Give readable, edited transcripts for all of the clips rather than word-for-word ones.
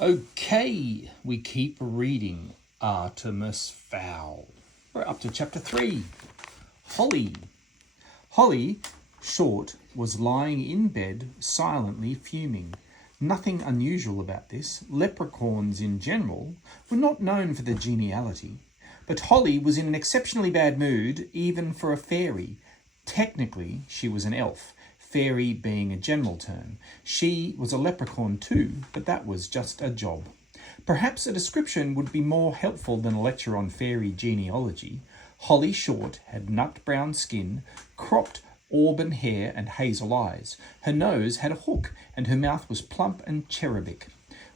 Okay, we keep reading Artemis Fowl. We're up to chapter 3. Holly. Holly, short, was lying in bed, silently fuming. Nothing unusual about this. Leprechauns in general were not known for their geniality. But Holly was in an exceptionally bad mood, even for a fairy. Technically, she was an elf, fairy being a general term. She was a leprechaun too, but that was just a job. Perhaps a description would be more helpful than a lecture on fairy genealogy. Holly Short had nut brown skin, cropped auburn hair and hazel eyes. Her nose had a hook and her mouth was plump and cherubic,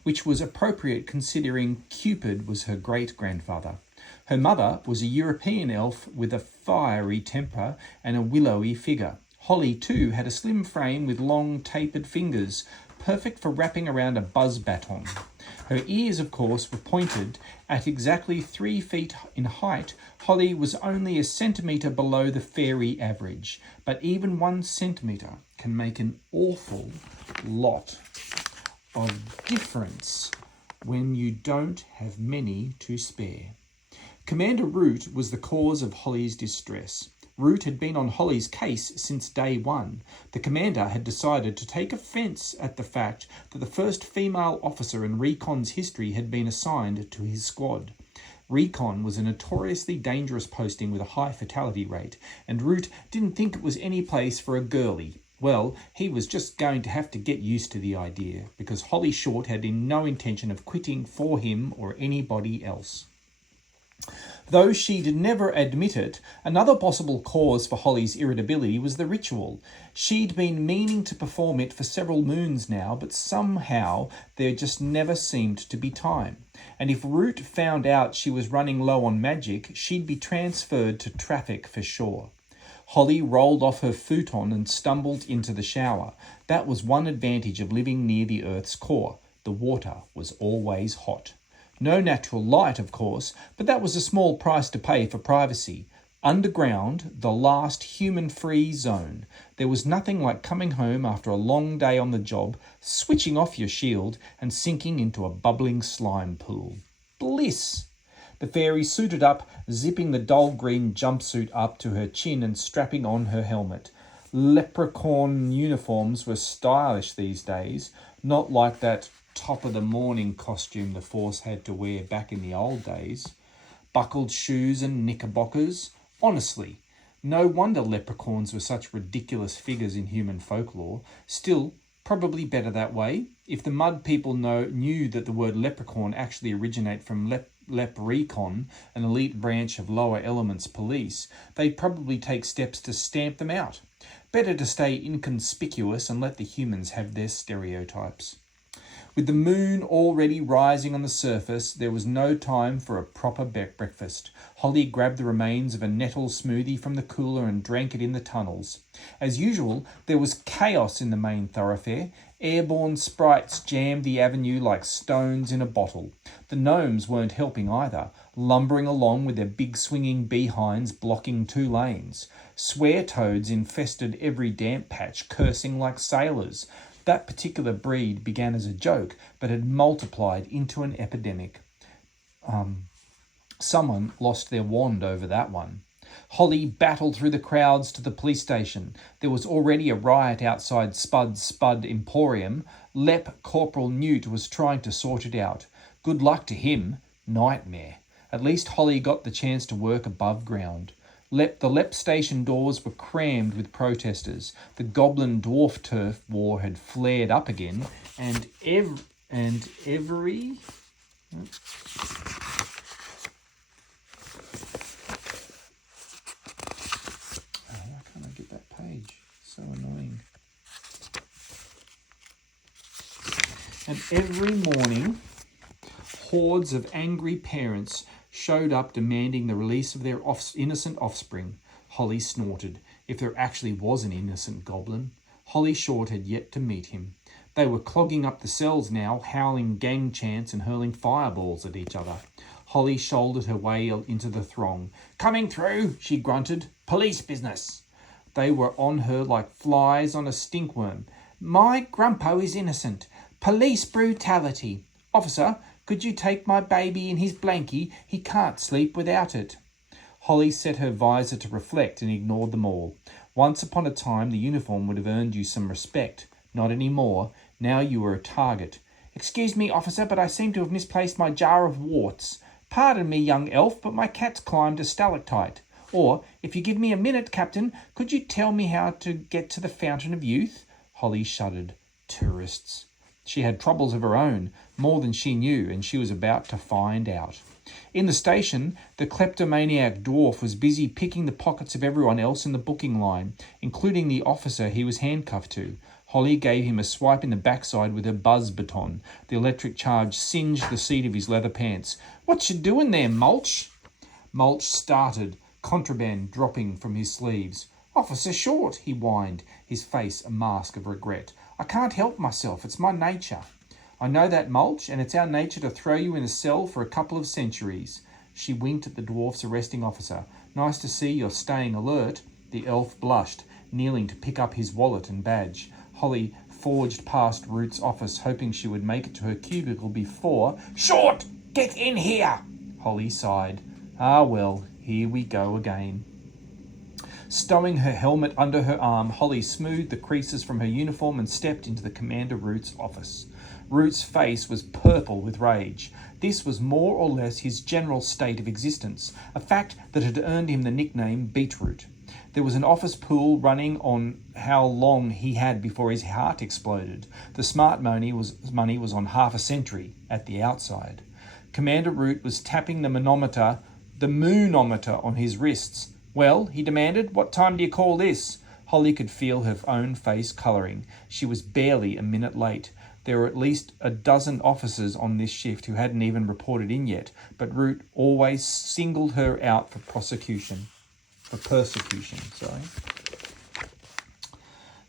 which was appropriate considering Cupid was her great-grandfather. Her mother was a European elf with a fiery temper and a willowy figure. Holly, too, had a slim frame with long, tapered fingers, perfect for wrapping around a buzz baton. Her ears, of course, were pointed. At exactly 3 feet in height, Holly was only a centimetre below the fairy average, but even 1 centimetre can make an awful lot of difference when you don't have many to spare. Commander Root was the cause of Holly's distress. Root had been on Holly's case since day one. The commander had decided to take offence at the fact that the first female officer in Recon's history had been assigned to his squad. Recon was a notoriously dangerous posting with a high fatality rate, and Root didn't think it was any place for a girlie. Well, he was just going to have to get used to the idea, because Holly Short had no intention of quitting for him or anybody else. Though she'd never admit it, another possible cause for Holly's irritability was the ritual. She'd been meaning to perform it for several moons now, but somehow there just never seemed to be time. And if Root found out she was running low on magic, she'd be transferred to traffic for sure. Holly rolled off her futon and stumbled into the shower. That was one advantage of living near the Earth's core. The water was always hot. No natural light, of course, but that was a small price to pay for privacy. Underground, the last human-free zone. There was nothing like coming home after a long day on the job, switching off your shield, and sinking into a bubbling slime pool. Bliss! The fairy suited up, zipping the dull green jumpsuit up to her chin and strapping on her helmet. Leprechaun uniforms were stylish these days, not like that top-of-the-morning costume the Force had to wear back in the old days. Buckled shoes and knickerbockers. Honestly, no wonder leprechauns were such ridiculous figures in human folklore. Still, probably better that way. If the mud people knew that the word leprechaun actually originated from Leprecon, an elite branch of lower elements police, they'd probably take steps to stamp them out. Better to stay inconspicuous and let the humans have their stereotypes. With the moon already rising on the surface, there was no time for a proper breakfast. Holly grabbed the remains of a nettle smoothie from the cooler and drank it in the tunnels. As usual, there was chaos in the main thoroughfare. Airborne sprites jammed the avenue like stones in a bottle. The gnomes weren't helping either, lumbering along with their big swinging behinds blocking 2 lanes. Swear-toads infested every damp patch, cursing like sailors. That particular breed began as a joke, but had multiplied into an epidemic. Someone lost their wand over that one. Holly battled through the crowds to the police station. There was already a riot outside Spud Emporium. Corporal Newt was trying to sort it out. Good luck to him. Nightmare. At least Holly got the chance to work above ground. The Lep station doors were crammed with protesters. The Goblin Dwarf turf war had flared up again, and every... why can't I get that page? So annoying. And every morning, hordes of angry parents showed up demanding the release of their innocent offspring. Holly snorted. If there actually was an innocent goblin. Holly Short had yet to meet him. They were clogging up the cells now, howling gang chants and hurling fireballs at each other. Holly shouldered her way into the throng. "Coming through," she grunted. "Police business." They were on her like flies on a stinkworm. "My Grumpo is innocent. Police brutality." Officer, could you take my baby in his blankie? He can't sleep without it. Holly set her visor to reflect and ignored them all. Once upon a time, the uniform would have earned you some respect. Not anymore. Now you were a target. Excuse me, officer, but I seem to have misplaced my jar of warts. Pardon me, young elf, but my cat's climbed a stalactite. Or, if you give me a minute, Captain, could you tell me how to get to the Fountain of Youth? Holly shuddered. Tourists. She had troubles of her own, more than she knew, and she was about to find out. In the station, the kleptomaniac dwarf was busy picking the pockets of everyone else in the booking line, including the officer he was handcuffed to. Holly gave him a swipe in the backside with her buzz baton. The electric charge singed the seat of his leather pants. "What you doing there, Mulch?" Mulch started, contraband dropping from his sleeves. "Officer Short," he whined, his face a mask of regret. "I can't help myself. It's my nature." "I know that, Mulch, and it's our nature to throw you in a cell for a couple of centuries." She winked at the dwarf's arresting officer. "Nice to see you're staying alert." The elf blushed, kneeling to pick up his wallet and badge. Holly forged past Root's office, hoping she would make it to her cubicle before... "Short! Get in here!" Holly sighed. "Ah, well, here we go again." Stowing her helmet under her arm, Holly smoothed the creases from her uniform and stepped into the Commander Root's office. Root's face was purple with rage. This was more or less his general state of existence, a fact that had earned him the nickname Beetroot. There was an office pool running on how long he had before his heart exploded. The smart money was on half a century at the outside. Commander Root was tapping the moonometer on his wrists. "Well," he demanded, "what time do you call this?" Holly could feel her own face colouring. She was barely a minute late. There were at least a dozen officers on this shift who hadn't even reported in yet, but Root always singled her out for persecution.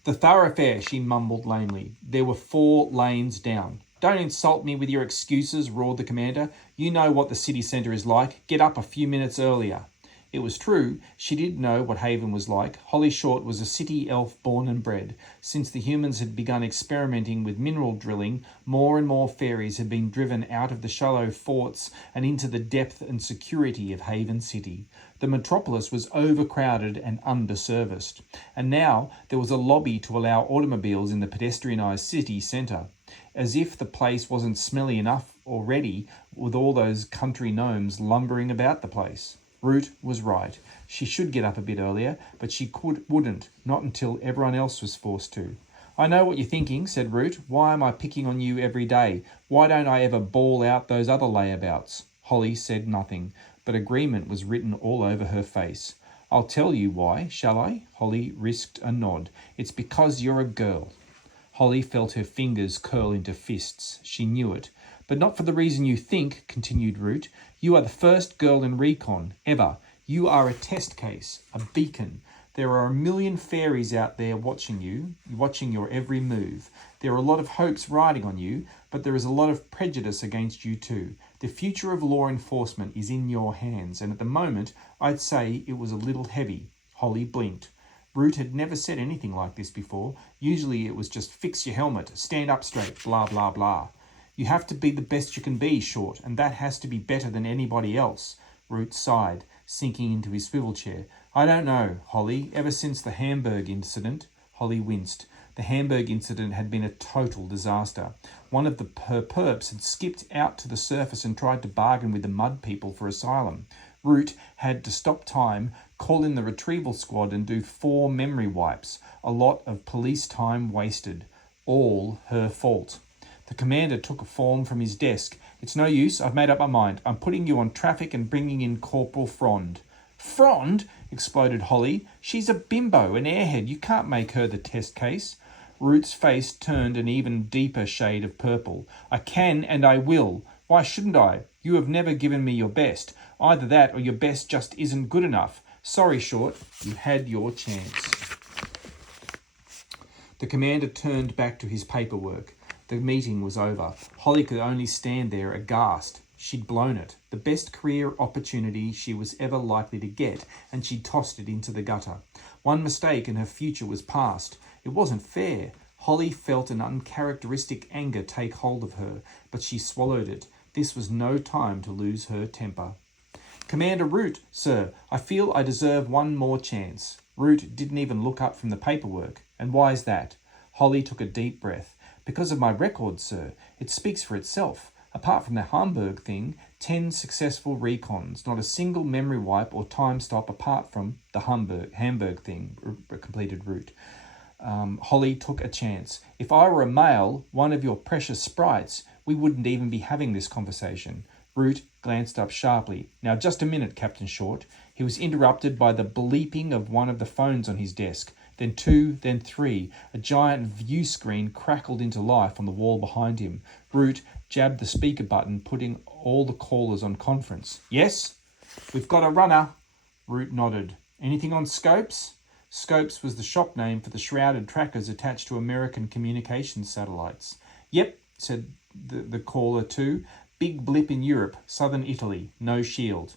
"The thoroughfare," she mumbled lamely. There were 4 lanes down. "Don't insult me with your excuses," roared the commander. "You know what the city centre is like. Get up a few minutes earlier." It was true. She did know what Haven was like. Holly Short was a city elf born and bred. Since the humans had begun experimenting with mineral drilling, more and more fairies had been driven out of the shallow forts and into the depth and security of Haven City. The metropolis was overcrowded and underserviced, and now there was a lobby to allow automobiles in the pedestrianised city centre. As if the place wasn't smelly enough already, with all those country gnomes lumbering about the place. Root was right. She should get up a bit earlier, but she wouldn't, not until everyone else was forced to. "I know what you're thinking," said Root. "Why am I picking on you every day? Why don't I ever bawl out those other layabouts?" Holly said nothing, but agreement was written all over her face. "I'll tell you why, shall I?" Holly risked a nod. "It's because you're a girl." Holly felt her fingers curl into fists. She knew it. "But not for the reason you think," continued Root. "You are the first girl in recon, ever. You are a test case, a beacon. There are a million fairies out there watching you, watching your every move. There are a lot of hopes riding on you, but there is a lot of prejudice against you too. The future of law enforcement is in your hands, and at the moment, I'd say it was a little heavy." Holly blinked. Root had never said anything like this before. Usually it was just fix your helmet, stand up straight, blah, blah, blah. "You have to be the best you can be, Short, and that has to be better than anybody else." Root sighed, sinking into his swivel chair. "I don't know, Holly. Ever since the Hamburg incident..." Holly winced. The Hamburg incident had been a total disaster. One of her perps had skipped out to the surface and tried to bargain with the mud people for asylum. Root had to stop time, call in the retrieval squad and do 4 memory wipes. A lot of police time wasted. All her fault. The commander took a form from his desk. "It's no use. I've made up my mind. I'm putting you on traffic and bringing in Corporal Frond." "Frond?" exploded Holly. "She's a bimbo, an airhead. You can't make her the test case." Root's face turned an even deeper shade of purple. "I can and I will. Why shouldn't I? You have never given me your best. Either that or your best just isn't good enough. Sorry, Short. You had your chance." The commander turned back to his paperwork. The meeting was over. Holly could only stand there aghast. She'd blown it. The best career opportunity she was ever likely to get, and she tossed it into the gutter. One mistake and her future was past. It wasn't fair. Holly felt an uncharacteristic anger take hold of her, but she swallowed it. This was no time to lose her temper. Commander Root, sir, I feel I deserve one more chance. Root didn't even look up from the paperwork. And why is that? Holly took a deep breath. Because of my record, sir. It speaks for itself. Apart from the Hamburg thing, 10 successful recons, not a single memory wipe or time stop apart from the Hamburg thing, completed Root. Holly took a chance. If I were a male, one of your precious sprites, we wouldn't even be having this conversation. Root glanced up sharply. Now just a minute, Captain Short. He was interrupted by the bleeping of one of the phones on his desk. Then 2, then 3. A giant view screen crackled into life on the wall behind him. Root jabbed the speaker button, putting all the callers on conference. Yes? We've got a runner. Root nodded. Anything on Scopes? Scopes was the shop name for the shrouded trackers attached to American communications satellites. Yep, said the caller 2. Big blip in Europe, southern Italy. No shield.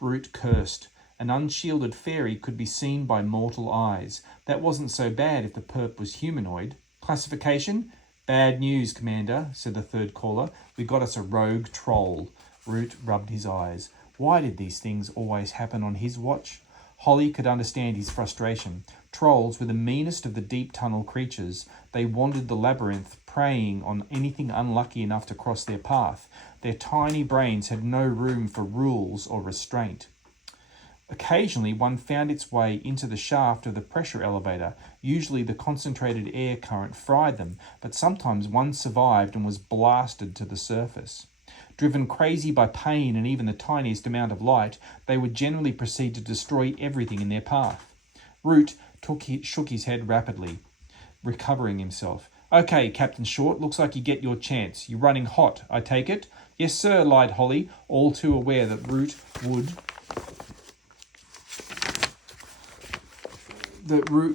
Root cursed. An unshielded fairy could be seen by mortal eyes. That wasn't so bad if the perp was humanoid. Classification? Bad news, Commander, said the third caller. We got us a rogue troll. Root rubbed his eyes. Why did these things always happen on his watch? Holly could understand his frustration. Trolls were the meanest of the deep tunnel creatures. They wandered the labyrinth, preying on anything unlucky enough to cross their path. Their tiny brains had no room for rules or restraint. Occasionally, one found its way into the shaft of the pressure elevator. Usually the concentrated air current fried them, but sometimes one survived and was blasted to the surface. Driven crazy by pain and even the tiniest amount of light, they would generally proceed to destroy everything in their path. Root shook his head rapidly, recovering himself. Okay, Captain Short, looks like you get your chance. You're running hot, I take it? Yes, sir, lied Holly, all too aware that Root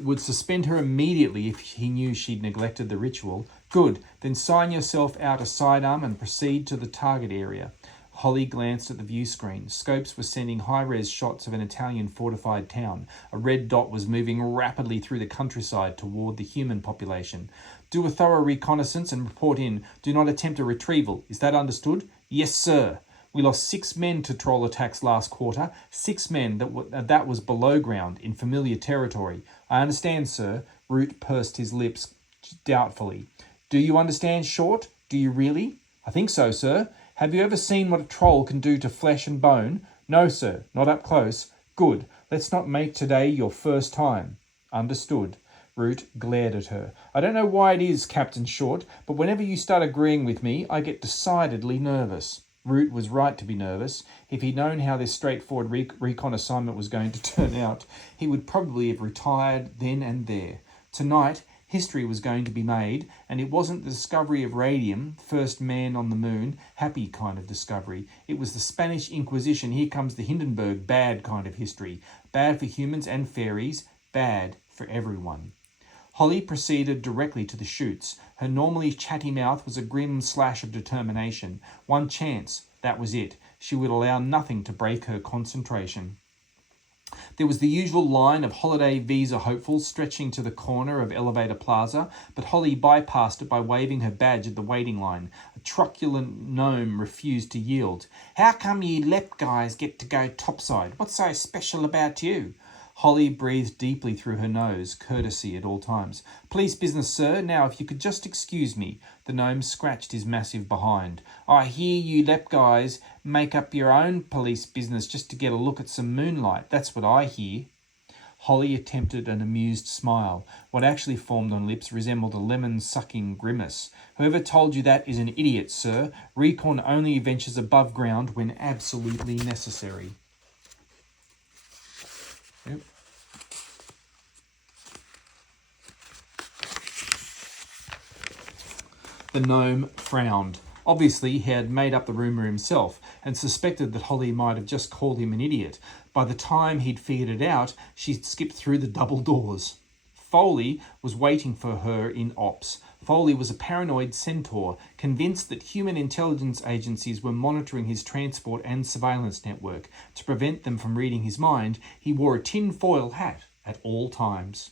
would suspend her immediately if he knew she'd neglected the ritual. Good, then sign yourself out a sidearm and proceed to the target area. Holly glanced at the view screen. Scopes was sending high-res shots of an Italian fortified town. A red dot was moving rapidly through the countryside toward the human population. Do a thorough reconnaissance and report in. Do not attempt a retrieval. Is that understood? Yes, sir. We lost 6 men to troll attacks last quarter. 6 men that was below ground in familiar territory. I understand, sir. Root pursed his lips doubtfully. Do you understand, Short? Do you really? I think so, sir. Have you ever seen what a troll can do to flesh and bone? No, sir. Not up close. Good. Let's not make today your first time. Understood. Root glared at her. I don't know why it is, Captain Short, but whenever you start agreeing with me, I get decidedly nervous. Root was right to be nervous. If he'd known how this straightforward recon assignment was going to turn out, he would probably have retired then and there. Tonight, history was going to be made, and it wasn't the discovery of radium, first man on the moon, happy kind of discovery. It was the Spanish Inquisition, here comes the Hindenburg, bad kind of history. Bad for humans and fairies, bad for everyone. Holly proceeded directly to the chutes. Her normally chatty mouth was a grim slash of determination. One chance, that was it. She would allow nothing to break her concentration. There was the usual line of holiday visa hopefuls stretching to the corner of Elevator Plaza, but Holly bypassed it by waving her badge at the waiting line. A truculent gnome refused to yield. How come you LEP guys get to go topside? What's so special about you? Holly breathed deeply through her nose, courtesy at all times. Police business, sir. Now, if you could just excuse me. The gnome scratched his massive behind. I hear you LEP guys make up your own police business just to get a look at some moonlight. That's what I hear. Holly attempted an amused smile. What actually formed on lips resembled a lemon-sucking grimace. Whoever told you that is an idiot, sir. Recon only ventures above ground when absolutely necessary. Yep. The gnome frowned. Obviously, he had made up the rumour himself and suspected that Holly might have just called him an idiot. By the time he'd figured it out, she'd skipped through the double doors. Foley was waiting for her in ops. Foley was a paranoid centaur, convinced that human intelligence agencies were monitoring his transport and surveillance network. To prevent them from reading his mind, he wore a tin-foil hat at all times.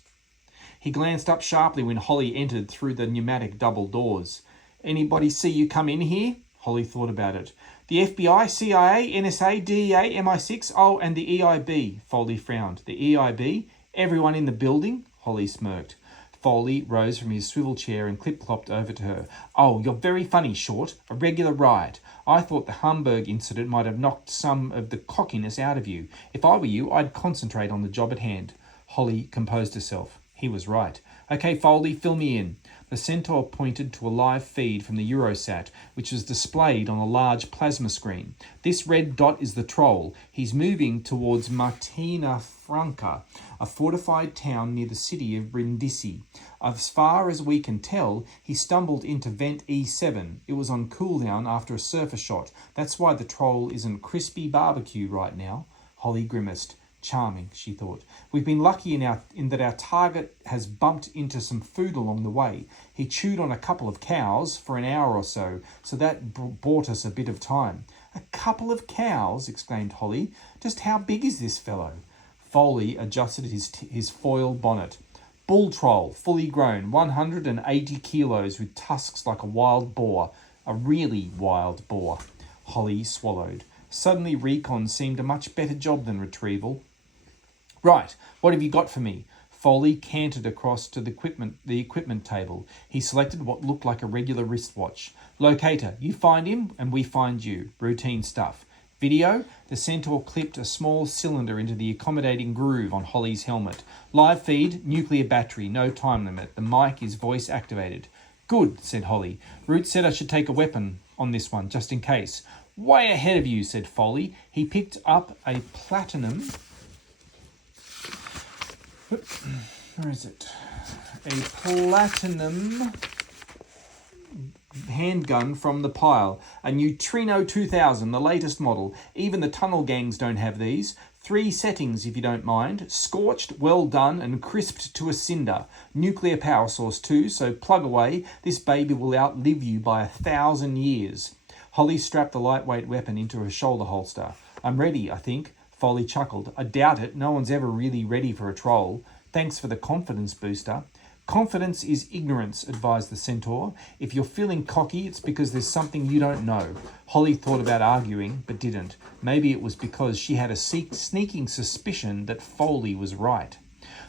He glanced up sharply when Holly entered through the pneumatic double doors. Anybody see you come in here? Holly thought about it. The FBI, CIA, NSA, DEA, MI6, oh, and the EIB, Foley frowned. The EIB? Everyone in the building? Holly smirked. Foley rose from his swivel chair and clip-clopped over to her. Oh, you're very funny, Short. A regular riot. I thought the Hamburg incident might have knocked some of the cockiness out of you. If I were you, I'd concentrate on the job at hand. Holly composed herself. He was right. Okay, Foley, fill me in. The Centaur pointed to a live feed from the Eurosat, which was displayed on a large plasma screen. This red dot is the troll. He's moving towards Martina Franca, a fortified town near the city of Brindisi. As far as we can tell, he stumbled into vent E7. It was on cooldown after a surfer shot. That's why the troll isn't crispy barbecue right now. Holly grimaced. Charming, she thought. We've been lucky in that our target has bumped into some food along the way. He chewed on a couple of cows for an hour or so that bought us a bit of time. A couple of cows, exclaimed Holly. Just how big is this fellow? Foley adjusted his foil bonnet. Bull troll, fully grown, 180 kilos with tusks like a wild boar. A really wild boar. Holly swallowed. Suddenly recon seemed a much better job than retrieval. Right, what have you got for me? Foley cantered across to the equipment table. He selected what looked like a regular wristwatch. Locator, you find him and we find you. Routine stuff. Video, the Centaur clipped a small cylinder into the accommodating groove on Holly's helmet. Live feed, nuclear battery, no time limit. The mic is voice activated. Good, said Holly. Root said I should take a weapon on this one, just in case. Way ahead of you, said Foley. He picked up a platinum... Where is it? A platinum handgun from the pile. A Neutrino 2000, the latest model. Even the tunnel gangs don't have these. 3 settings, if you don't mind. Scorched, well done, and crisped to a cinder. Nuclear power source too, so plug away. This baby will outlive you by 1,000 years. Holly strapped the lightweight weapon into her shoulder holster. I'm ready, I think. Foley chuckled. I doubt it. No one's ever really ready for a troll. Thanks for the confidence booster. Confidence is ignorance, advised the Centaur. If you're feeling cocky, it's because there's something you don't know. Holly thought about arguing, but didn't. Maybe it was because she had a sneaking suspicion that Foley was right.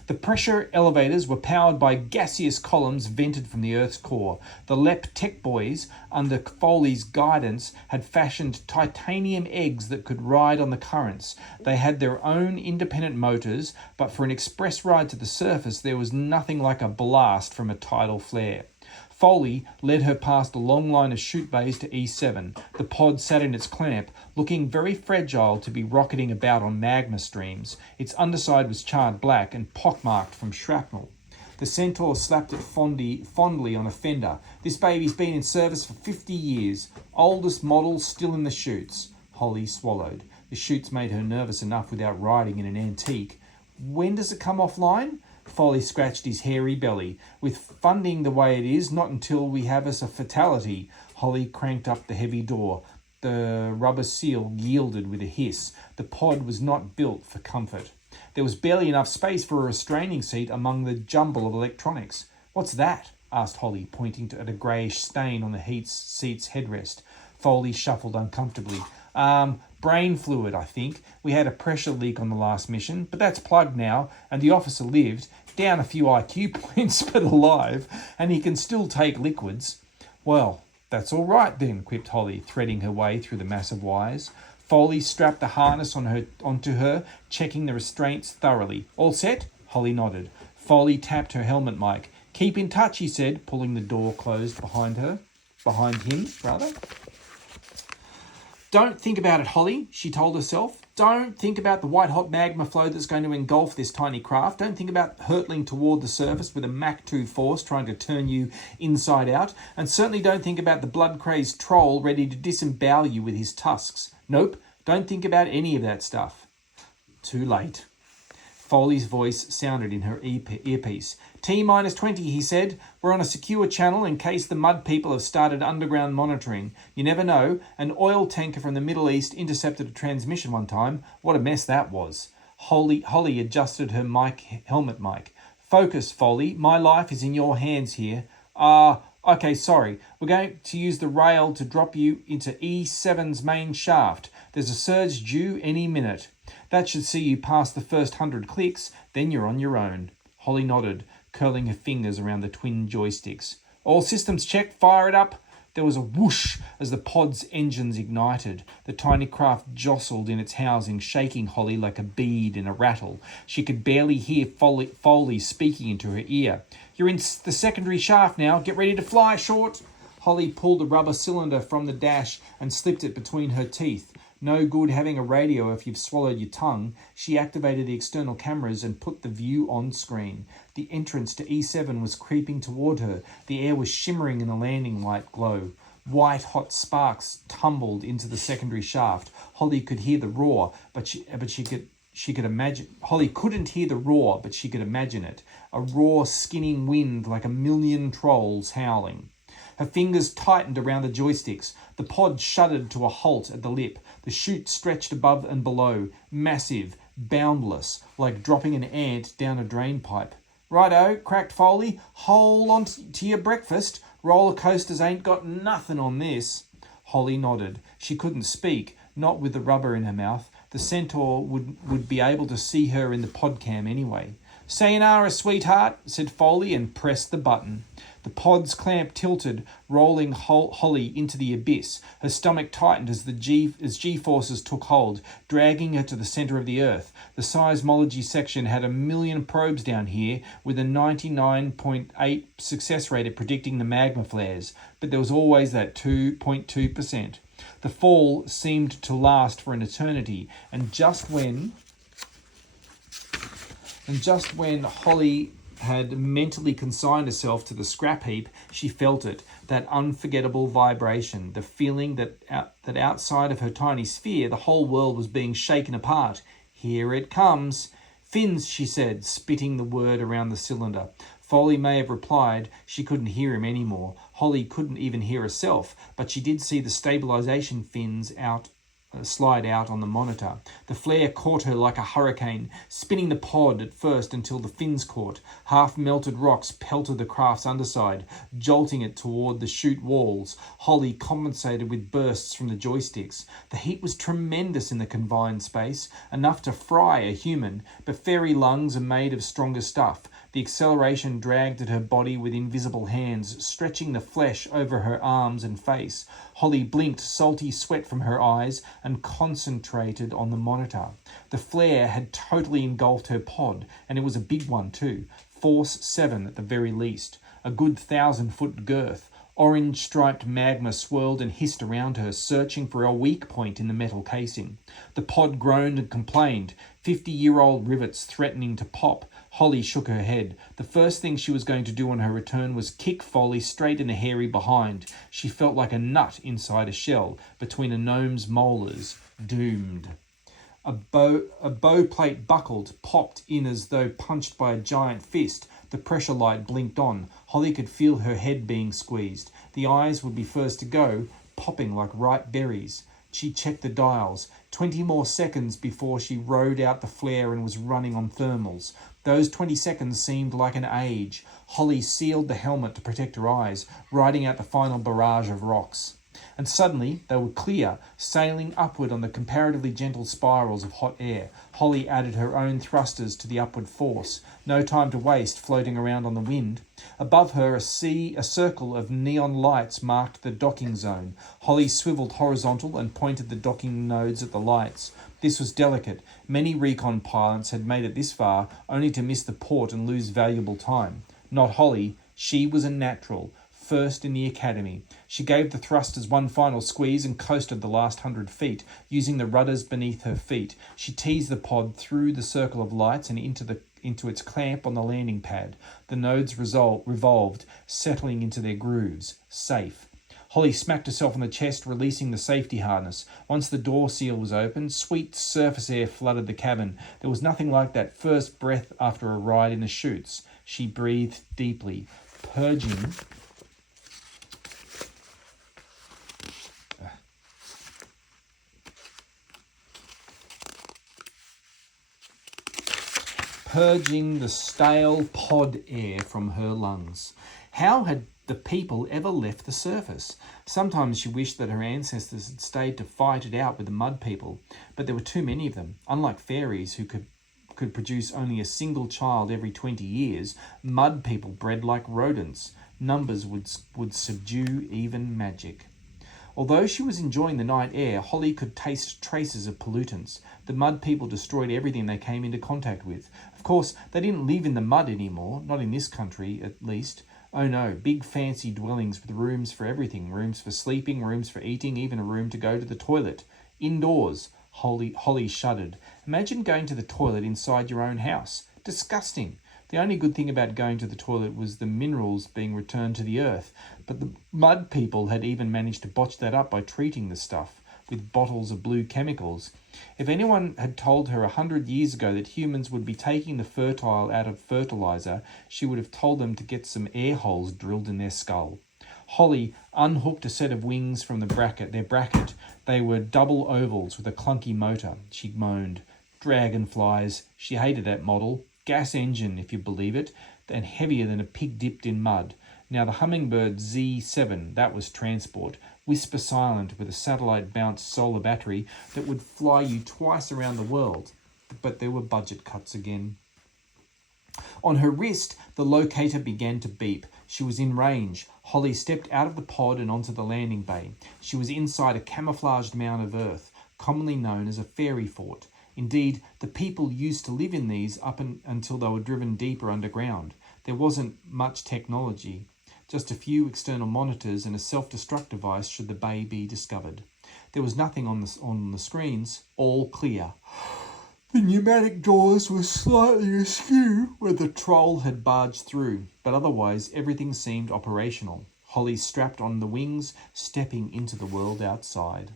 The pressure elevators were powered by gaseous columns vented from the Earth's core. The LEP tech boys, under Foley's guidance, had fashioned titanium eggs that could ride on the currents. They had their own independent motors, but for an express ride to the surface, there was nothing like a blast from a tidal flare. Foley led her past a long line of chute bays to E7. The pod sat in its clamp, looking very fragile to be rocketing about on magma streams. Its underside was charred black and pockmarked from shrapnel. The Centaur slapped it fondly on a fender. This baby's been in service for 50 years. Oldest model still in the chutes. Holly swallowed. The chutes made her nervous enough without riding in an antique. When does it come offline? Foley scratched his hairy belly. With funding the way it is, not until we have us a fatality. Holly cranked up the heavy door. The rubber seal yielded with a hiss. The pod was not built for comfort. There was barely enough space for a restraining seat among the jumble of electronics. What's that? Asked Holly, pointing at a greyish stain on the seat's headrest. Foley shuffled uncomfortably. Brain fluid, I think. We had a pressure leak on the last mission, but that's plugged now, and the officer lived, down a few IQ points, but alive, and he can still take liquids. Well, that's all right then, quipped Holly, threading her way through the mass of wires. Foley strapped the harness onto her, checking the restraints thoroughly. All set? Holly nodded. Foley tapped her helmet mic. Keep in touch, he said, pulling the door closed behind him. Don't think about it, Holly, she told herself. Don't think about the white-hot magma flow that's going to engulf this tiny craft. Don't think about hurtling toward the surface with a Mach 2 force trying to turn you inside out. And certainly don't think about the blood-crazed troll ready to disembowel you with his tusks. Nope, don't think about any of that stuff. Too late. Foley's voice sounded in her earpiece. T-20, he said. We're on a secure channel in case the mud people have started underground monitoring. You never know. An oil tanker from the Middle East intercepted a transmission one time. What a mess that was. Holly adjusted her helmet mic. Focus, Foley. My life is in your hands here. Okay, sorry. We're going to use the rail to drop you into E7's main shaft. There's a surge due any minute. That should see you past the first 100 clicks, then you're on your own. Holly nodded, curling her fingers around the twin joysticks. All systems checked, fire it up. There was a whoosh as the pod's engines ignited. The tiny craft jostled in its housing, shaking Holly like a bead in a rattle. She could barely hear Foley speaking into her ear. You're in the secondary shaft now. Get ready to fly, Short. Holly pulled the rubber cylinder from the dash and slipped it between her teeth. No good having a radio if you've swallowed your tongue. She activated the external cameras and put the view on screen. The entrance to E7 was creeping toward her. The air was shimmering in the landing light glow. White hot sparks tumbled into the secondary shaft. Holly could hear the roar, but she could imagine. Holly couldn't hear the roar, but she could imagine it. A raw, skinning wind like a million trolls howling. Her fingers tightened around the joysticks. The pod shuddered to a halt at the lip. The chute stretched above and below, massive, boundless, like dropping an ant down a drain pipe. Righto, cracked Foley. Hold on to your breakfast. Roller coasters ain't got nothing on this. Holly nodded. She couldn't speak, not with the rubber in her mouth. The centaur would be able to see her in the podcam anyway. Sayonara, sweetheart, said Foley and pressed the button. The pod's clamp tilted, rolling Holly into the abyss. Her stomach tightened as G-forces took hold, dragging her to the centre of the Earth. The seismology section had 1 million probes down here, with a 99.8% success rate at predicting the magma flares, but there was always that 2.2%. The fall seemed to last for an eternity, and just when Holly had mentally consigned herself to the scrap heap, she felt it, that unforgettable vibration, the feeling that outside of her tiny sphere, the whole world was being shaken apart. Here it comes. Fins, she said, spitting the word around the cylinder. Foley may have replied. She couldn't hear him anymore. Holly couldn't even hear herself, but she did see the stabilization fins slide out on the monitor. The flare caught her like a hurricane, spinning the pod at first until the fins caught. Half-melted rocks pelted the craft's underside, jolting it toward the chute walls. Holly compensated with bursts from the joysticks. The heat was tremendous in the confined space, enough to fry a human, but fairy lungs are made of stronger stuff. The acceleration dragged at her body with invisible hands, stretching the flesh over her arms and face. Holly blinked salty sweat from her eyes and concentrated on the monitor. The flare had totally engulfed her pod, and it was a big one too. Force 7 at the very least. A good 1,000-foot girth. Orange-striped magma swirled and hissed around her, searching for a weak point in the metal casing. The pod groaned and complained, 50-year-old rivets threatening to pop. Holly shook her head. The first thing she was going to do on her return was kick Foley straight in the hairy behind. She felt like a nut inside a shell, between a gnome's molars. Doomed. A bow plate buckled, popped in as though punched by a giant fist. The pressure light blinked on. Holly could feel her head being squeezed. The eyes would be first to go, popping like ripe berries. She checked the dials. 20 more seconds before she rode out the flare and was running on thermals. Those 20 seconds seemed like an age. Holly sealed the helmet to protect her eyes, riding out the final barrage of rocks. And suddenly they were clear, sailing upward on the comparatively gentle spirals of hot air. Holly added her own thrusters to the upward force. No time to waste floating around on the wind. Above her, a circle of neon lights marked the docking zone. Holly swiveled horizontal and pointed the docking nodes at the lights. This was delicate. Many recon pilots had made it this far, only to miss the port and lose valuable time. Not Holly. She was a natural. First in the academy. She gave the thrusters one final squeeze and coasted the last 100 feet, using the rudders beneath her feet. She teased the pod through the circle of lights and into its clamp on the landing pad. The nodes revolved, settling into their grooves. Safe. Holly smacked herself on the chest, releasing the safety harness. Once the door seal was open, sweet surface air flooded the cabin. There was nothing like that first breath after a ride in the chutes. She breathed deeply, purging purging the stale pod air from her lungs. How had the people ever left the surface? Sometimes she wished that her ancestors had stayed to fight it out with the mud people, but there were too many of them. Unlike fairies who could produce only a single child every 20 years, mud people bred like rodents. Numbers would subdue even magic. Although she was enjoying the night air, Holly could taste traces of pollutants. The mud people destroyed everything they came into contact with. Of course, they didn't live in the mud anymore, not in this country at least. Oh no, big fancy dwellings with rooms for everything, rooms for sleeping, rooms for eating, even a room to go to the toilet. Indoors. Holly shuddered. Imagine going to the toilet inside your own house. Disgusting. The only good thing about going to the toilet was the minerals being returned to the earth, but the mud people had even managed to botch that up by treating the stuff with bottles of blue chemicals. If anyone had told her 100 years ago that humans would be taking the fertile out of fertilizer, she would have told them to get some air holes drilled in their skull. Holly unhooked a set of wings from their bracket. They were double ovals with a clunky motor. She moaned. Dragonflies. She hated that model. Gas engine, if you believe it, and heavier than a pig dipped in mud. Now the Hummingbird Z7, that was transport. Whisper silent with a satellite-bounced solar battery that would fly you twice around the world. But there were budget cuts again. On her wrist, the locator began to beep. She was in range. Holly stepped out of the pod and onto the landing bay. She was inside a camouflaged mound of earth, commonly known as a fairy fort. Indeed, the people used to live in these until they were driven deeper underground. There wasn't much technology, just a few external monitors and a self-destruct device should the bay be discovered. There was nothing on the screens, all clear. The pneumatic doors were slightly askew where the troll had barged through, but otherwise everything seemed operational. Holly strapped on the wings, stepping into the world outside.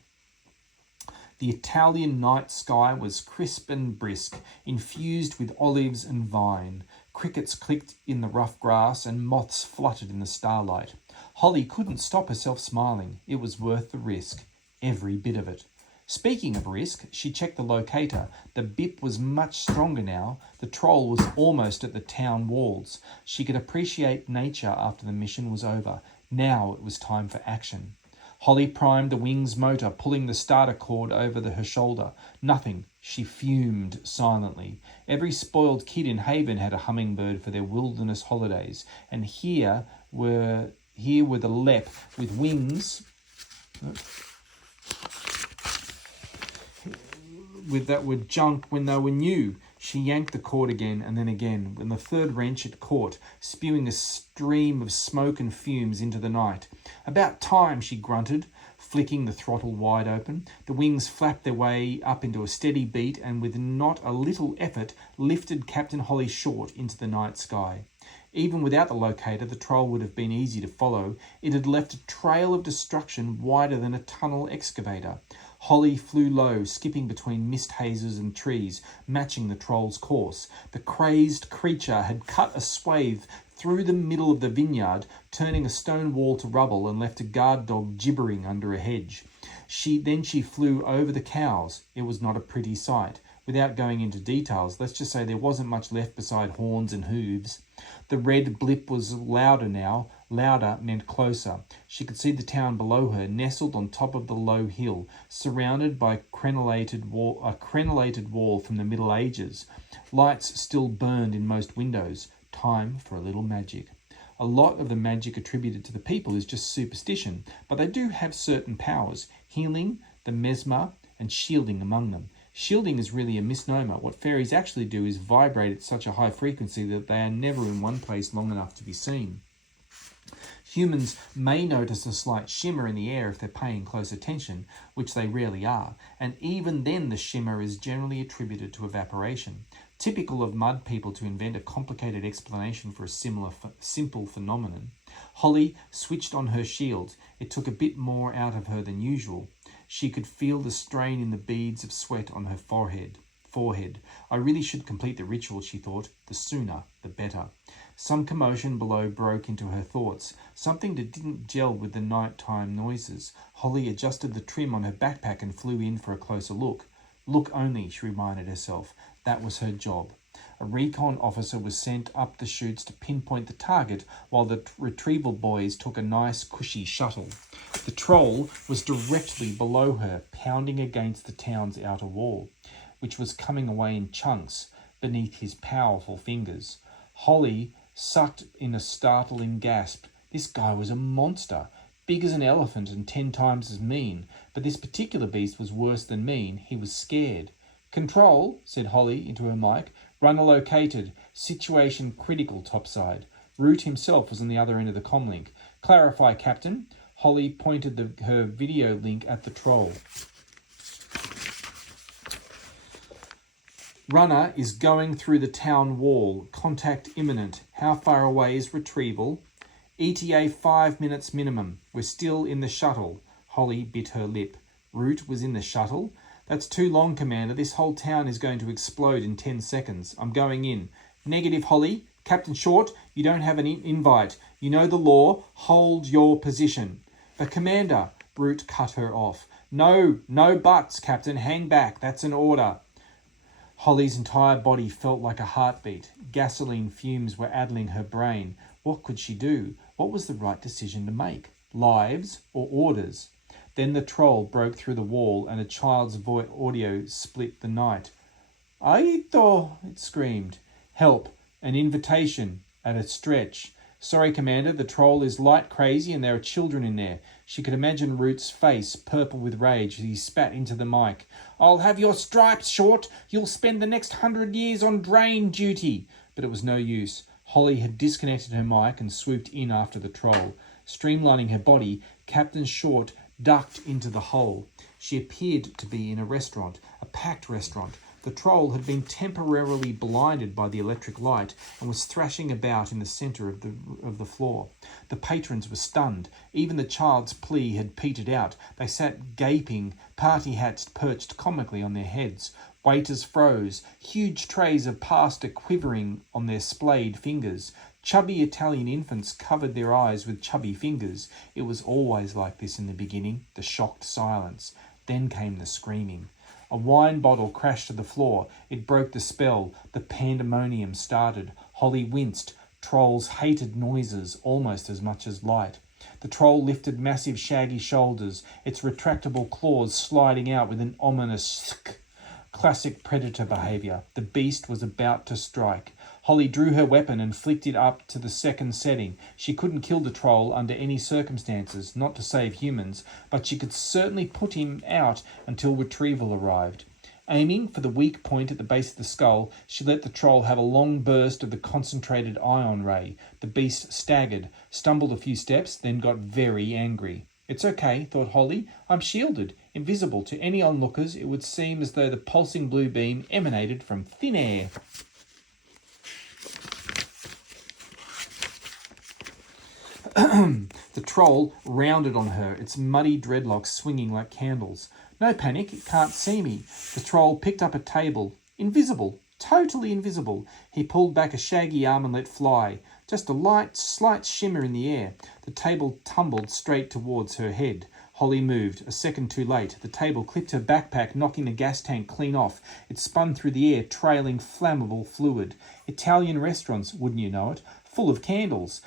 The Italian night sky was crisp and brisk, infused with olives and vine. Crickets clicked in the rough grass and moths fluttered in the starlight. Holly couldn't stop herself smiling. It was worth the risk, every bit of it. Speaking of risk, she checked the locator. The bip was much stronger now. The troll was almost at the town walls. She could appreciate nature after the mission was over. Now it was time for action. Holly primed the wing's motor, pulling the starter cord over her shoulder. Nothing. She fumed silently. Every spoiled kid in Haven had a hummingbird for their wilderness holidays, and here were the lep with wings that were junk when they were new. She yanked the cord again and then again. When the third wrench it caught, spewing a stream of smoke and fumes into the night. About time, she grunted, flicking the throttle wide open. The wings flapped their way up into a steady beat and with not a little effort lifted Captain Holly short into the night sky. Even without the locator, the troll would have been easy to follow. It had left a trail of destruction wider than a tunnel excavator. Holly flew low, skipping between mist hazes and trees, matching the troll's course. The crazed creature had cut a swathe through the middle of the vineyard, turning a stone wall to rubble and left a guard dog gibbering under a hedge. Then she flew over the cows. It was not a pretty sight. Without going into details, let's just say there wasn't much left beside horns and hooves. The red blip was louder now. Louder meant closer. She could see the town below her, nestled on top of the low hill, surrounded by a crenellated wall from the Middle Ages. Lights still burned in most windows. Time for a little magic. A lot of the magic attributed to the people is just superstition, but they do have certain powers. Healing, the mesmer, and shielding among them. Shielding is really a misnomer. What fairies actually do is vibrate at such a high frequency that they are never in one place long enough to be seen. Humans may notice a slight shimmer in the air if they're paying close attention, which they rarely are, and even then the shimmer is generally attributed to evaporation. Typical of mud people to invent a complicated explanation for a simple phenomenon. Holly switched on her shield. It took a bit more out of her than usual. She could feel the strain in the beads of sweat on her forehead. I really should complete the ritual, she thought. The sooner, the better. Some commotion below broke into her thoughts, something that didn't gel with the nighttime noises. Holly adjusted the trim on her backpack and flew in for a closer look. Look only, she reminded herself. That was her job. A recon officer was sent up the chutes to pinpoint the target while the retrieval boys took a nice cushy shuttle. The troll was directly below her, pounding against the town's outer wall, which was coming away in chunks beneath his powerful fingers. Holly sucked in a startling gasp. This guy was a monster, big as an elephant and 10 times as mean. But this particular beast was worse than mean. He was scared. "Control," said Holly into her mic. "Runner located. Situation critical topside." Root himself was on the other end of the comlink. "Clarify, Captain." Holly pointed her video link at the troll. "Runner is going through the town wall. Contact imminent. How far away is retrieval?" "ETA 5 minutes minimum. We're still in the shuttle." Holly bit her lip. Root was in the shuttle? "That's too long, Commander. This whole town is going to explode in 10 seconds. I'm going in." "Negative, Holly. Captain Short, you don't have an invite. You know the law. Hold your position." "But Commander," Root cut her off. No buts, Captain. Hang back. That's an order." Holly's entire body felt like a heartbeat. Gasoline fumes were addling her brain. What could she do? What was the right decision to make? Lives or orders? Then the troll broke through the wall and a child's audio split the night. "Aito!" it screamed. "Help! An invitation! At a stretch!" "Sorry, Commander, the troll is light crazy and there are children in there." She could imagine Root's face, purple with rage, as he spat into the mic. "I'll have your stripes, Short! You'll spend the next 100 years on drain duty!" But it was no use. Holly had disconnected her mic and swooped in after the troll. Streamlining her body, Captain Short ducked into the hole. She appeared to be in a restaurant, a packed restaurant. The troll had been temporarily blinded by the electric light and was thrashing about in the centre of the floor. The patrons were stunned. Even the child's plea had petered out. They sat gaping, party hats perched comically on their heads. Waiters froze, huge trays of pasta quivering on their splayed fingers. Chubby Italian infants covered their eyes with chubby fingers. It was always like this in the beginning, the shocked silence. Then came the screaming. A wine bottle crashed to the floor. It broke the spell. The pandemonium started. Holly winced. Trolls hated noises almost as much as light. The troll lifted massive shaggy shoulders, its retractable claws sliding out with an ominous sk. Classic predator behaviour. The beast was about to strike. Holly drew her weapon and flicked it up to the second setting. She couldn't kill the troll under any circumstances, not to save humans, but she could certainly put him out until retrieval arrived. Aiming for the weak point at the base of the skull, she let the troll have a long burst of the concentrated ion ray. The beast staggered, stumbled a few steps, then got very angry. "It's okay," thought Holly. "I'm shielded, invisible. To any onlookers, it would seem as though the pulsing blue beam emanated from thin air." The troll rounded on her, its muddy dreadlocks swinging like candles. "No panic, it can't see me." The troll picked up a table. Invisible, totally invisible. He pulled back a shaggy arm and let fly. Just a slight shimmer in the air. The table tumbled straight towards her head. Holly moved, a second too late. The table clipped her backpack, knocking the gas tank clean off. It spun through the air, trailing flammable fluid. Italian restaurants, wouldn't you know it, full of candles.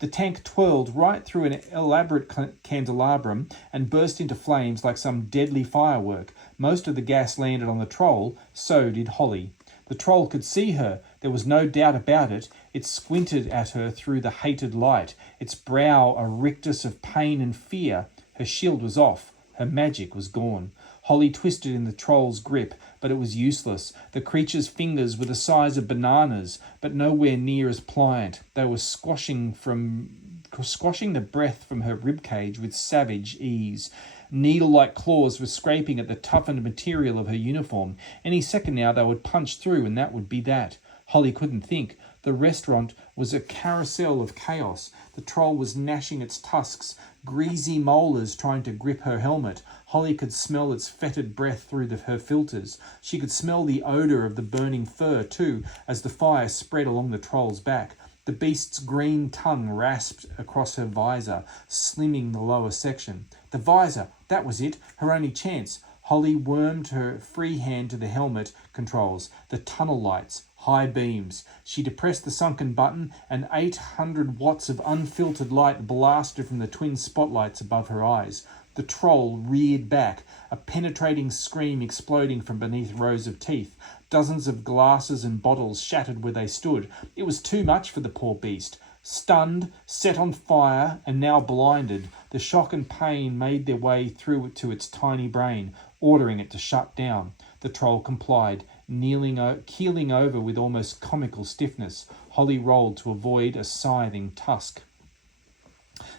The tank twirled right through an elaborate candelabrum and burst into flames like some deadly firework. Most of the gas landed on the troll, so did Holly. The troll could see her. There was no doubt about it. It squinted at her through the hated light, its brow a rictus of pain and fear. Her shield was off. Her magic was gone. Holly twisted in the troll's grip, but it was useless. The creature's fingers were the size of bananas, but nowhere near as pliant. They were squashing the breath from her ribcage with savage ease. Needle-like claws were scraping at the toughened material of her uniform. Any second now they would punch through, and that would be that. Holly couldn't think. The restaurant was a carousel of chaos. The troll was gnashing its tusks, greasy molars trying to grip her helmet. Holly could smell its fetid breath through her filters. She could smell the odour of the burning fur, too, as the fire spread along the troll's back. The beast's green tongue rasped across her visor, slimming the lower section. The visor! That was it! Her only chance! Holly wormed her free hand to the helmet controls, the tunnel lights, high beams. She depressed the sunken button and 800 watts of unfiltered light blasted from the twin spotlights above her eyes. The troll reared back, a penetrating scream exploding from beneath rows of teeth. Dozens of glasses and bottles shattered where they stood. It was too much for the poor beast. Stunned, set on fire, and now blinded, the shock and pain made their way through to its tiny brain, ordering it to shut down. The troll complied, keeling over with almost comical stiffness. Holly rolled to avoid a scything tusk.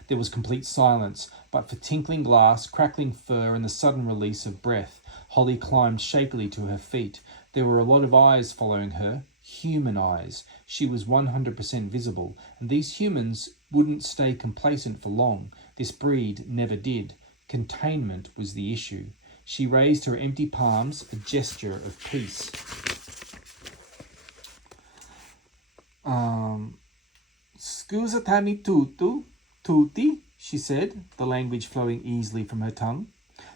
There was complete silence, but for tinkling glass, crackling fur, and the sudden release of breath. Holly climbed shakily to her feet. There were a lot of eyes following her. Human eyes. She was 100% visible, and these humans wouldn't stay complacent for long. This breed never did. Containment was the issue. She raised her empty palms, a gesture of peace. Scusatemi tutti, she said, the language flowing easily from her tongue.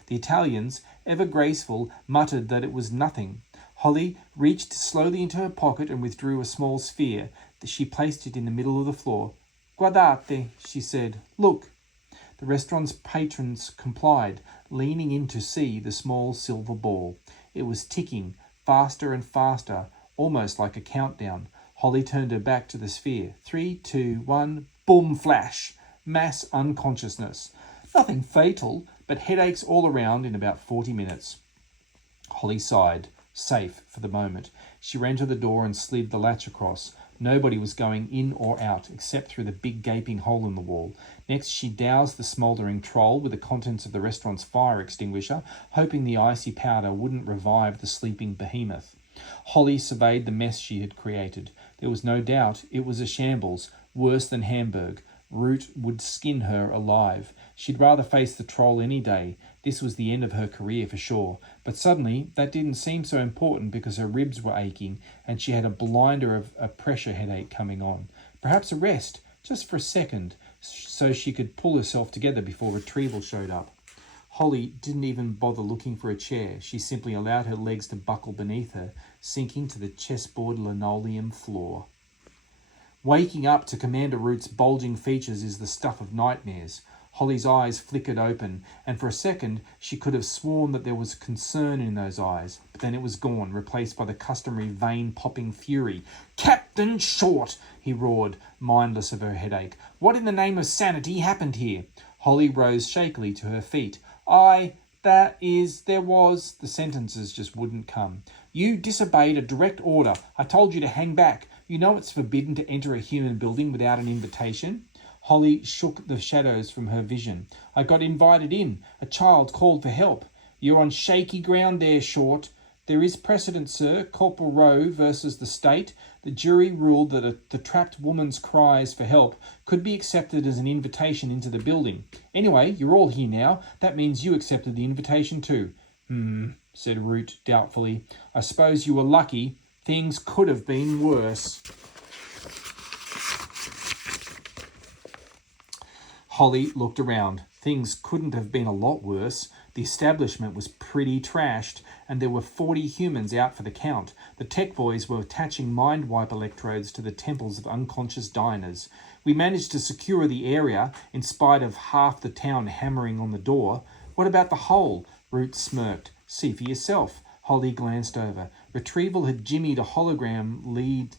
The Italians, ever graceful, muttered that it was nothing. Holly reached slowly into her pocket and withdrew a small sphere. She placed it in the middle of the floor. Guardate, she said. Look. The restaurant's patrons complied, leaning in to see the small silver ball. It was ticking, faster and faster, almost like a countdown. Holly turned her back to the sphere. 3, 2, 1, boom, flash. Mass unconsciousness. Nothing fatal, but headaches all around in about 40 minutes. Holly sighed. Safe for the moment. She ran to the door and slid the latch across. Nobody was going in or out, except through the big gaping hole in the wall. Next, she doused the smouldering troll with the contents of the restaurant's fire extinguisher, hoping the icy powder wouldn't revive the sleeping behemoth. Holly surveyed the mess she had created. There was no doubt it was a shambles, worse than Hamburg. Root would skin her alive. She'd rather face the troll any day. This was the end of her career for sure. But suddenly, that didn't seem so important because her ribs were aching and she had a blinder of a pressure headache coming on. Perhaps a rest, just for a second, so she could pull herself together before retrieval showed up. Holly didn't even bother looking for a chair. She simply allowed her legs to buckle beneath her, sinking to the chessboard linoleum floor. Waking up to Commander Root's bulging features is the stuff of nightmares. Holly's eyes flickered open, and for a second she could have sworn that there was concern in those eyes, but then it was gone, replaced by the customary vein-popping fury. "Captain Short!" he roared, mindless of her headache. "What in the name of sanity happened here?" Holly rose shakily to her feet. There was... The sentences just wouldn't come. "You disobeyed a direct order. I told you to hang back. You know it's forbidden to enter a human building without an invitation." Holly shook the shadows from her vision. "I got invited in. A child called for help." "You're on shaky ground there, Short." "There is precedent, sir. Corporal Rowe versus the state. The jury ruled that the trapped woman's cries for help could be accepted as an invitation into the building. Anyway, you're all here now. That means you accepted the invitation too." Said Root doubtfully. "I suppose you were lucky. Things could have been worse." Holly looked around. Things couldn't have been a lot worse. The establishment was pretty trashed, and there were 40 humans out for the count. The tech boys were attaching mind wipe electrodes to the temples of unconscious diners. "We managed to secure the area, in spite of half the town hammering on the door." "What about the hole?" Root smirked. "See for yourself." Holly glanced over. Retrieval had jimmied a hologram lead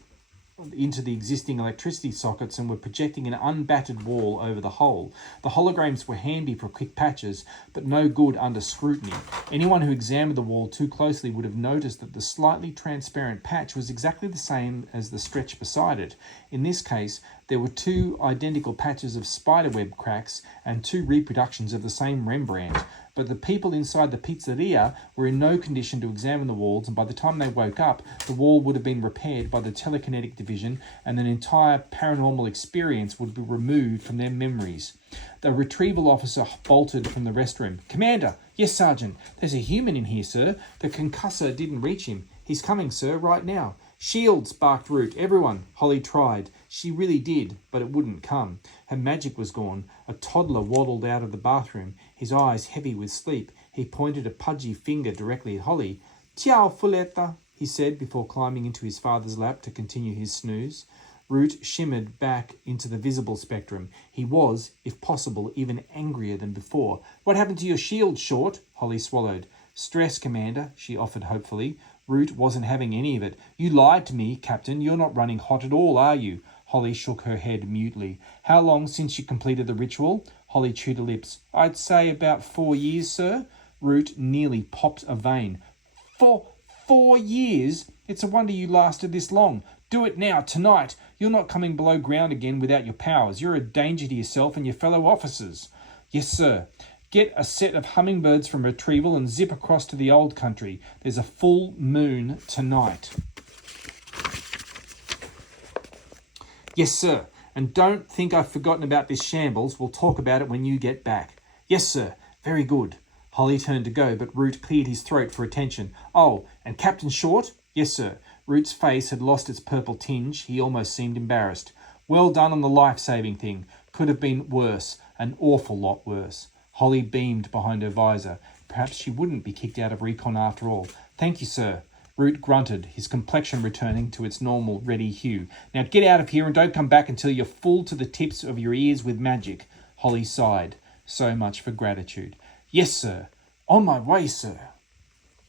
into the existing electricity sockets and were projecting an unbattered wall over the hole. The holograms were handy for quick patches, but no good under scrutiny. Anyone who examined the wall too closely would have noticed that the slightly transparent patch was exactly the same as the stretch beside it. In this case, there were 2 identical patches of spiderweb cracks and 2 reproductions of the same Rembrandt. But the people inside the pizzeria were in no condition to examine the walls, and by the time they woke up, the wall would have been repaired by the telekinetic division, and an entire paranormal experience would be removed from their memories. The retrieval officer bolted from the restroom. "Commander!" "Yes, Sergeant." "There's a human in here, sir. The concussor didn't reach him." "He's coming, sir, right now." "Shields!" barked Root. "Everyone!" Holly tried. She really did, but it wouldn't come. Her magic was gone. A toddler waddled out of the bathroom, his eyes heavy with sleep. He pointed a pudgy finger directly at Holly. Ciao, Folletta, he said before climbing into his father's lap to continue his snooze. Root shimmered back into the visible spectrum. He was, if possible, even angrier than before. What happened to your shield, Short? Holly swallowed. Stress, Commander, she offered hopefully. Root wasn't having any of it. You lied to me, Captain. You're not running hot at all, are you? Holly shook her head mutely. How long since you completed the ritual? Holly chewed her lips. I'd say about 4 years, sir. Root nearly popped a vein. 4 years? It's a wonder you lasted this long. Do it now, tonight. You're not coming below ground again without your powers. You're a danger to yourself and your fellow officers. Yes, sir. Get a set of hummingbirds from retrieval and zip across to the old country. There's a full moon tonight. Yes, sir. And don't think I've forgotten about this shambles. We'll talk about it when you get back. Yes, sir. Very good. Holly turned to go, but Root cleared his throat for attention. Oh, and Captain Short? Yes, sir. Root's face had lost its purple tinge. He almost seemed embarrassed. Well done on the life-saving thing. Could have been worse. An awful lot worse. Holly beamed behind her visor. Perhaps she wouldn't be kicked out of recon after all. Thank you, sir. Root grunted, his complexion returning to its normal reddy hue. Now get out of here and don't come back until you're full to the tips of your ears with magic. Holly sighed. So much for gratitude. Yes, sir. On my way, sir.